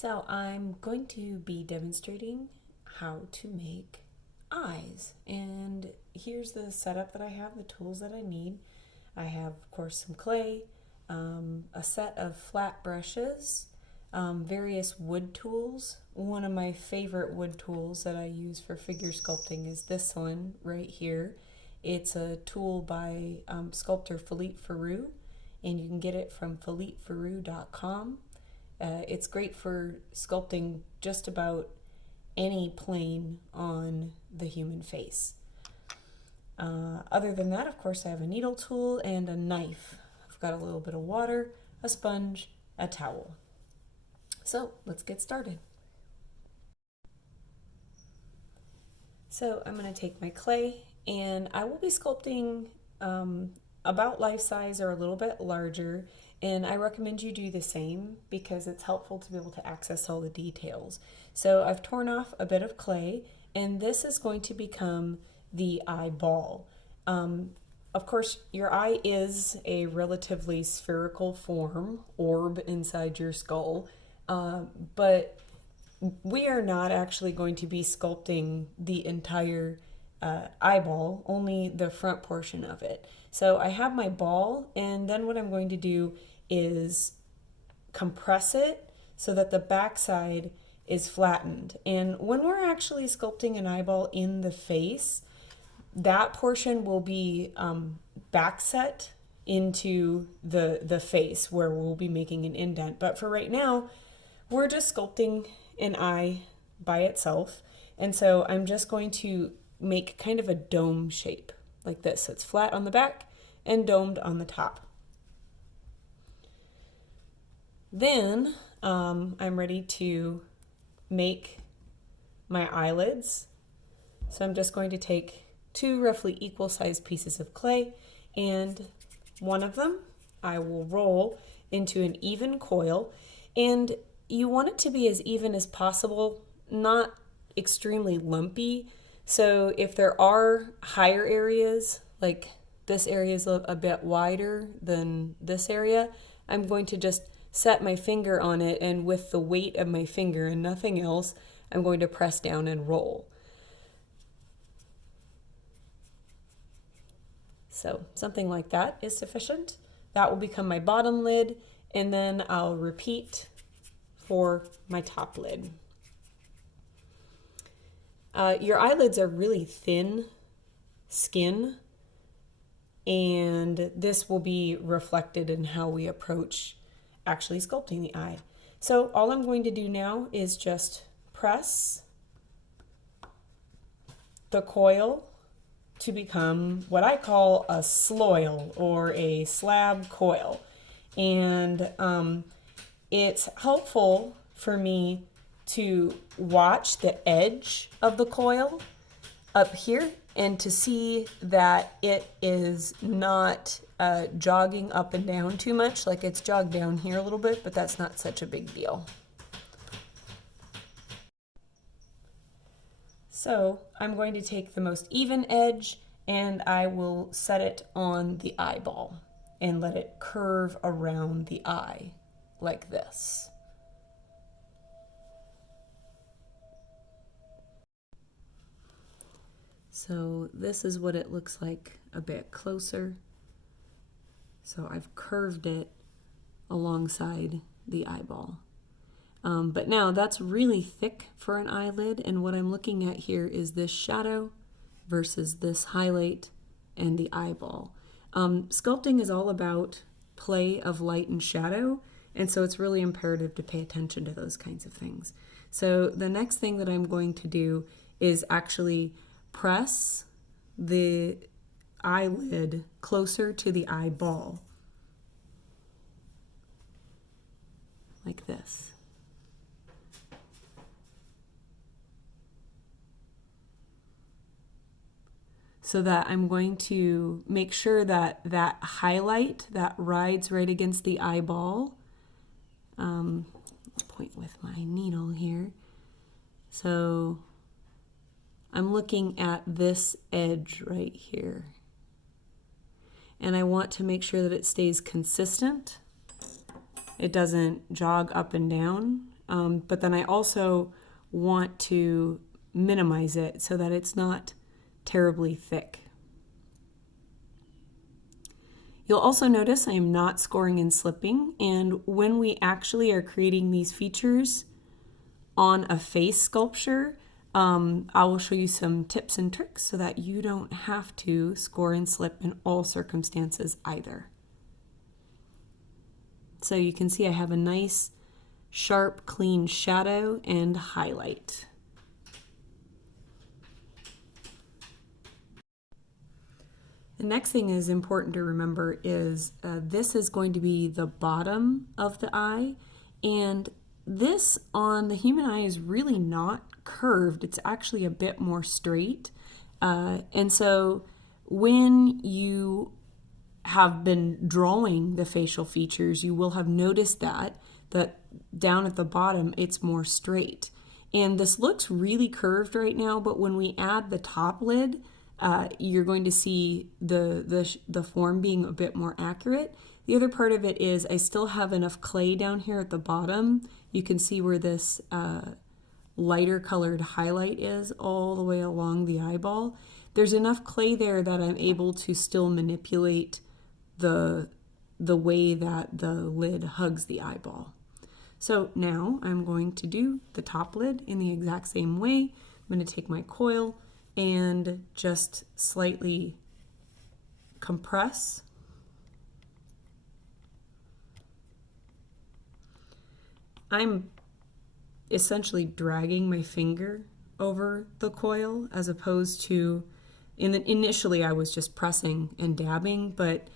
So I'm going to be demonstrating how to make eyes, and here's the setup that I have, the tools that I need. I have, of course, some clay, a set of flat brushes, various wood tools. One of my favorite wood tools that I use for figure sculpting is this one right here. It's a tool by sculptor Philippe Faroux, and you can get it from philippefaroux.com. It's great for sculpting just about any plane on the human face. Other than that, of course, I have a needle tool and a knife. I've got a little bit of water, a sponge, a towel. So let's get started. So I'm going to take my clay, and I will be sculpting about life size or a little bit larger, and I recommend you do the same because it's helpful to be able to access all the details. So I've torn off a bit of clay, and this is going to become the eyeball. Of course, your eye is a relatively spherical form, orb inside your skull, but we are not actually going to be sculpting the entire eyeball, only the front portion of it. So I have my ball, and then what I'm going to do is compress it so that the backside is flattened. And when we're actually sculpting an eyeball in the face, that portion will be back set into the face where we'll be making an indent. But for right now, we're just sculpting an eye by itself. And so I'm just going to make kind of a dome shape like this. So it's flat on the back and domed on the top. Then I'm ready to make my eyelids. So I'm just going to take two roughly equal sized pieces of clay, and one of them I will roll into an even coil, and you want it to be as even as possible, not extremely lumpy. So if there are higher areas, like this area is a bit wider than this area, I'm going to just set my finger on it, and with the weight of my finger and nothing else, I'm going to press down and roll. So something like that is sufficient. That will become my bottom lid, and then I'll repeat for my top lid. Your eyelids are really thin skin, and this will be reflected in how we approach actually sculpting the eye. So all I'm going to do now is just press the coil to become what I call a sloil or a slab coil. And it's helpful for me to watch the edge of the coil up here and to see that it is not jogging up and down too much. Like it's jogged down here a little bit, but that's not such a big deal. So I'm going to take the most even edge, and I will set it on the eyeball and let it curve around the eye like this. So this is what it looks like a bit closer. So I've curved it alongside the eyeball. But now that's really thick for an eyelid, and what I'm looking at here is this shadow versus this highlight and the eyeball. Sculpting is all about play of light and shadow, and so it's really imperative to pay attention to those kinds of things. So the next thing that I'm going to do is actually press the eyelid closer to the eyeball, like this. So that I'm going to make sure that that highlight that rides right against the eyeball, I'll point with my needle here. So I'm looking at this edge right here, and I want to make sure that it stays consistent. It doesn't jog up and down, but then I also want to minimize it so that it's not terribly thick. You'll also notice I am not scoring and slipping, and when we actually are creating these features on a face sculpture, I will show you some tips and tricks so that you don't have to score and slip in all circumstances either. So you can see I have a nice, sharp, clean shadow and highlight. The next thing is important to remember is this is going to be the bottom of the eye, and this on the human eye is really not curved. It's actually a bit more straight. And so when you have been drawing the facial features, you will have noticed that down at the bottom it's more straight. And this looks really curved right now, but when we add the top lid, you're going to see the form being a bit more accurate. The other part of it is I still have enough clay down here at the bottom. You can see where this lighter colored highlight is all the way along the eyeball. There's enough clay there that I'm able to still manipulate the way that the lid hugs the eyeball. So now I'm going to do the top lid in the exact same way. I'm going to take my coil and just slightly compress. I'm essentially dragging my finger over the coil as opposed to, initially I was just pressing and dabbing, but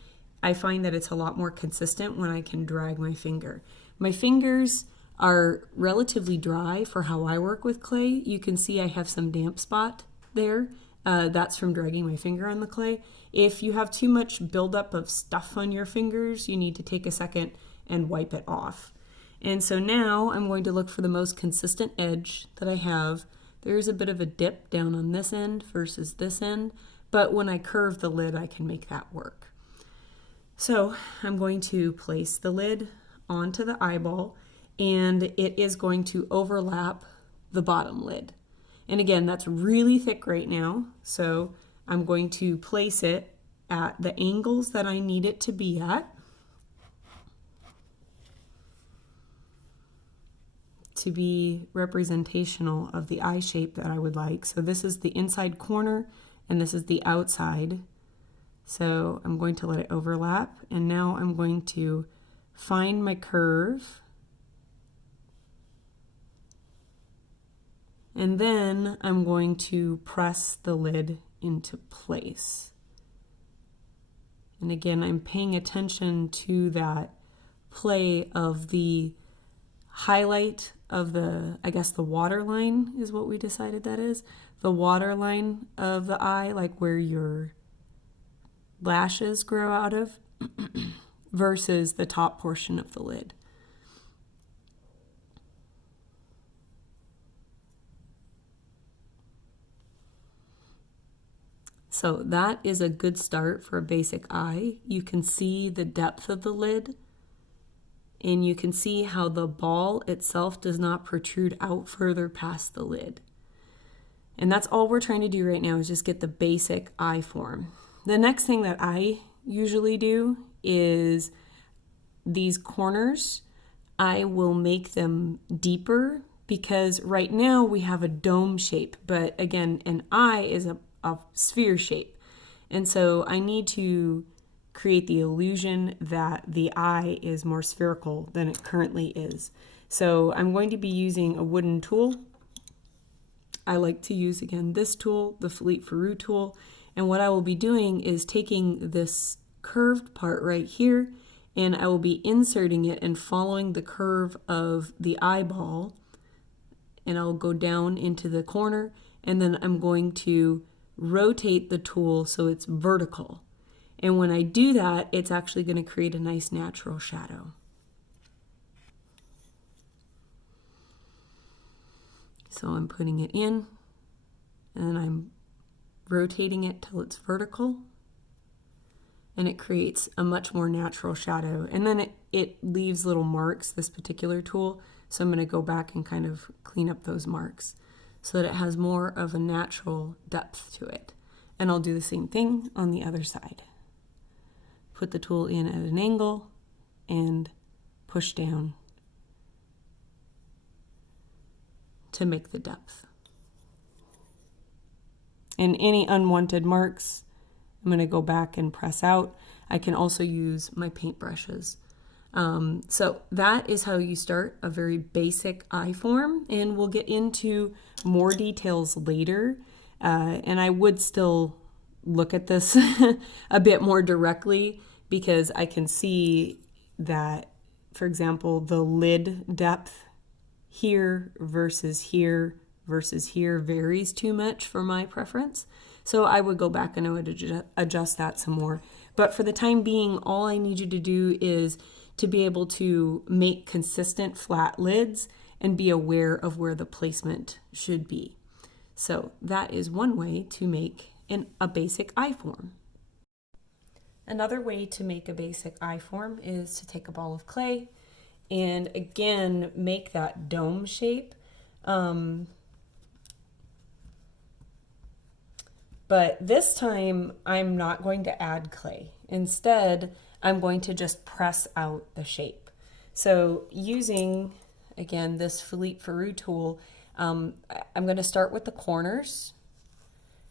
I find that it's a lot more consistent when I can drag my finger. My fingers are relatively dry for how I work with clay. You can see I have some damp spot there. That's from dragging my finger on the clay. If you have too much buildup of stuff on your fingers, you need to take a second and wipe it off. And so now I'm going to look for the most consistent edge that I have. There's a bit of a dip down on this end versus this end, but when I curve the lid, I can make that work. So I'm going to place the lid onto the eyeball, and it is going to overlap the bottom lid. And again, that's really thick right now, so I'm going to place it at the angles that I need it to be at to be representational of the eye shape that I would like. So this is the inside corner and this is the outside. So I'm going to let it overlap, and now I'm going to find my curve, and then I'm going to press the lid into place. And again, I'm paying attention to that play of the highlight of the, I guess the waterline is what we decided that is. The waterline of the eye, like where your lashes grow out of, versus the top portion of the lid. So that is a good start for a basic eye. You can see the depth of the lid, and you can see how the ball itself does not protrude out further past the lid. And that's all we're trying to do right now, is just get the basic eye form. The next thing that I usually do is these corners, I will make them deeper, because right now we have a dome shape, but again, an eye is a sphere shape. And so I need to create the illusion that the eye is more spherical than it currently is. So I'm going to be using a wooden tool. I like to use, again, this tool, the Philippe Ferrou tool. And what I will be doing is taking this curved part right here, and I will be inserting it and following the curve of the eyeball, and I'll go down into the corner, and then I'm going to rotate the tool so it's vertical. And when I do that, it's actually going to create a nice natural shadow. So I'm putting it in, and I'm rotating it till it's vertical, and it creates a much more natural shadow. And then it leaves little marks, this particular tool, So I'm going to go back and kind of clean up those marks so that it has more of a natural depth to it. And I'll do the same thing on the other side. Put the tool in at an angle and push down to make the depth. And any unwanted marks, I'm going to go back and press out. I can also use my paint brushes. So that is how you start a very basic eye form, and we'll get into more details later. And I would still look at this a bit more directly because I can see that, for example, the lid depth here versus here varies too much for my preference. So I would go back and I would adjust that some more. But for the time being, all I need you to do is to be able to make consistent flat lids and be aware of where the placement should be. So that is one way to make a basic eye form. Another way to make a basic eye form is to take a ball of clay and again make that dome shape. But this time I'm not going to add clay. Instead, I'm going to just press out the shape. So using, again, this Philippe Ferrou tool, I'm going to start with the corners.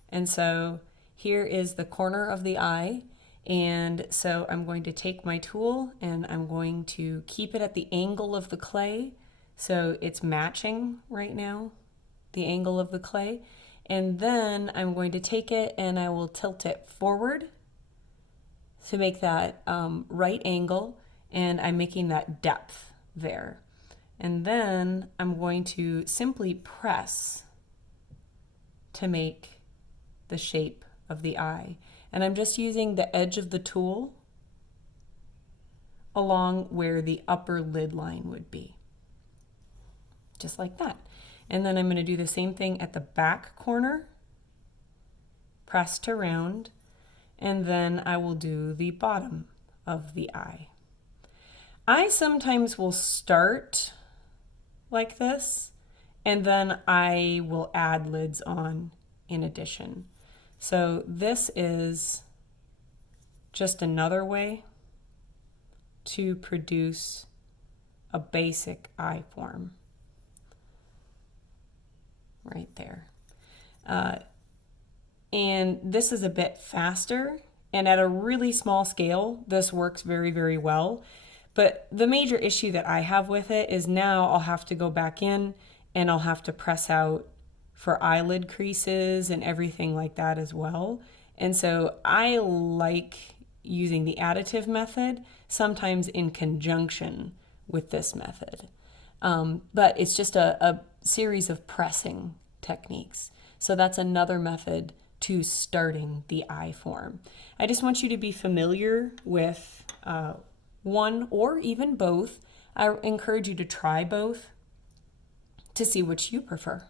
And so here is the corner of the eye. And so I'm going to take my tool and I'm going to keep it at the angle of the clay. So it's matching right now, the angle of the clay. And then I'm going to take it and I will tilt it forward to make that right angle, and I'm making that depth there. And then I'm going to simply press to make the shape of the eye. And I'm just using the edge of the tool along where the upper lid line would be. Just like that. And then I'm going to do the same thing at the back corner, press to round, and then I will do the bottom of the eye. I sometimes will start like this, and then I will add lids on in addition. So this is just another way to produce a basic eye form. Right there. And this is a bit faster, and at a really small scale, this works very, very well. But the major issue that I have with it is now I'll have to go back in and I'll have to press out for eyelid creases and everything like that as well. And so I like using the additive method, sometimes in conjunction with this method. But it's just a series of pressing techniques. So that's another method to starting the eye form. I just want you to be familiar with one or even both. I encourage you to try both to see which you prefer.